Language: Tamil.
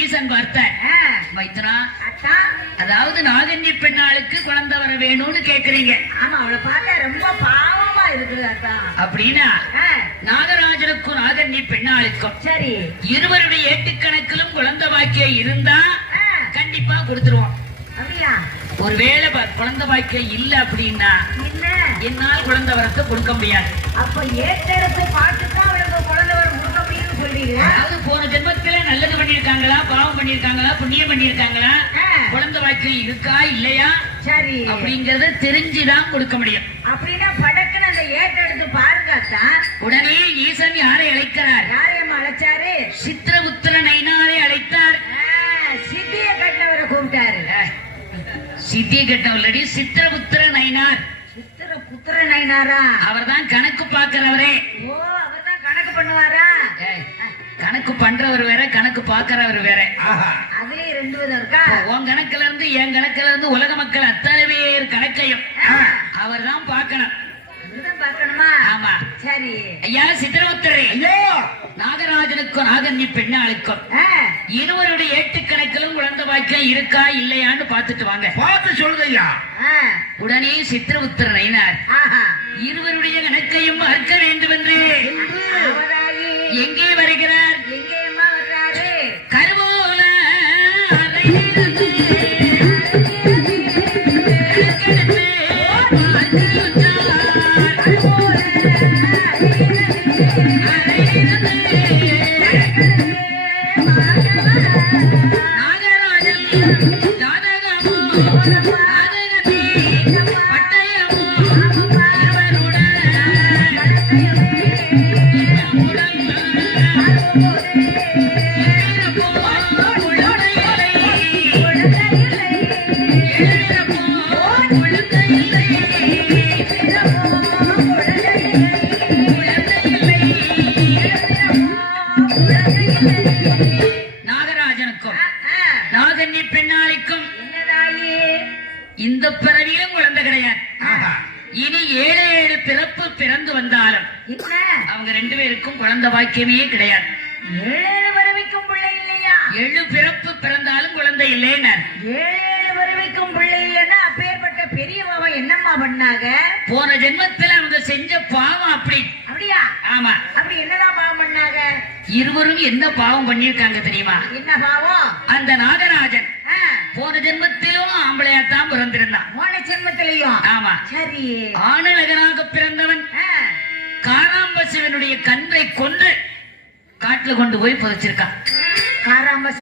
ஈசன் பார்த்தார். மைத்ரா, அதாவது நாகன்னி பெண்ணாளுக்கு குழந்தை வர வேணும்னு கேக்குறீங்க. ஆமா, அவளை பார்த்தா ரொம்ப பாவமா இருக்குது அப்படின்னா நாகராஜனுக்கும் நாகன்னி பெண்ணாளுக்கும் சரி இருவருடைய ஏட்டுக்கணக்கிலும் குழந்தை பாக்கியம் இருந்தா கண்டிப்பா கொடுத்துருவோம். அப்படியா? ஒருவேளை குழந்தை பாக்கியம் இல்ல அப்படின்னா என்னால் குழந்தை வரத்தை கொடுக்க முடியாது. அப்ப ஏற்றெடுத்து பார்த்துதான் அவளுக்கு குழந்தை வர கொடுக்க முடியும்னு சொல்றீங்க. அதாவது போன ஜென்மத்துல நல்லது பண்ணிருக்காங்களா, பாவம் பண்ணிருக்காங்களா, புண்ணியம் பண்ணிருக்காங்களா, குழந்தை பாக்கியம் இருக்கா இல்லையா சரி அப்படிங்கறத தெரிஞ்சுதான் கொடுக்க முடியும். அப்படின்னா படக்குன்னு அந்த ஏற்றெடுத்து பாருங்க. உடனே ஈசன் யாரை அழைக்கிறார்? யாரையும் அழைச்சாரு? சித்திரபுத்திர நயினாரை அழைத்தார். சித்திய கட்டினவரை கூப்பிட்டாரு. சித்திய கட்டவல்லடி சித்திரபுத்திர நயினார். சித்திரபுத்திர நயினாரா? அவர் தான் கணக்கு பாக்குறவரே. ஓ, அவர் தான் கணக்கு பண்ணுவாரா? கணக்கு பண்றவர் வேற, கணக்கு பாக்குறவர் வேற. அதுலயே ரெண்டு விதம் இருக்கா? உன் கணக்குல இருந்து என் கணக்குல இருந்து உலக மக்கள் அத்தனை பேர் கணக்கையும் அவர் தான் பாக்கணும். ஆமா சரி. ஐயா சித்திரபுத்திரே, நாகராஜனுக்கும் நாகன்னி பெண்ணாளுக்கும் இருவருடைய ஏட்டுக்கணக்கிலும் குழந்தை பாக்கியம் இருக்கா இல்லையான்னு பாத்துட்டு வாங்க. பார்த்து சொல்லுங்க. உடனே சித்திரபுத்திர நயினார் இருவருடைய கணக்கையும் பார்க்க வேண்டும் என்று எங்கே வருகிறார்? எங்கேயம்மா வர்றாரு? கருவூல நாகராஜனுக்கும் நாகன்னி பெண்ணாளிக்கும் இந்த பிறவியும் குழந்தை கிடையாது. இனி 7 பிறப்பு பிறந்து வந்தாலும் அவங்க 2 பேருக்கும் குழந்தை பாக்கியமே கிடையாது. 7 பிறவிக்கும் பிள்ளை இல்லையா? 7 பிறப்பு பிறந்தாலும் குழந்தை இல்லைன்னு. 7 பிறவிக்கும் பிள்ளை இல்லைன்னா அப்பேற்பட்ட பெரிய பாவம் என்னம்மா பண்ணாங்க? போன ஜென்மத்துல அவங்க செஞ்ச பாவம் அப்படி. அப்படியா? ஆமா. அப்படி என்னதான் பாவம் பண்ணாங்க? இருவரும் என்ன பாவம் பண்ணிருக்காங்க தெரியுமா? என்ன பாவம்? அந்த நாகராஜன் போன ஜென்மத்திலும் ஆம்பளையாத்தான் பிறந்திருந்தான். போன ஜென்மத்திலையும்? ஆமா. சரி. ஆணழகனாக பிறந்தவன் காராம்பசிவனுடைய கன்றை கொன்று காட்டுல கொண்டு போய் புதைச்சிருக்கான். காராம்பசி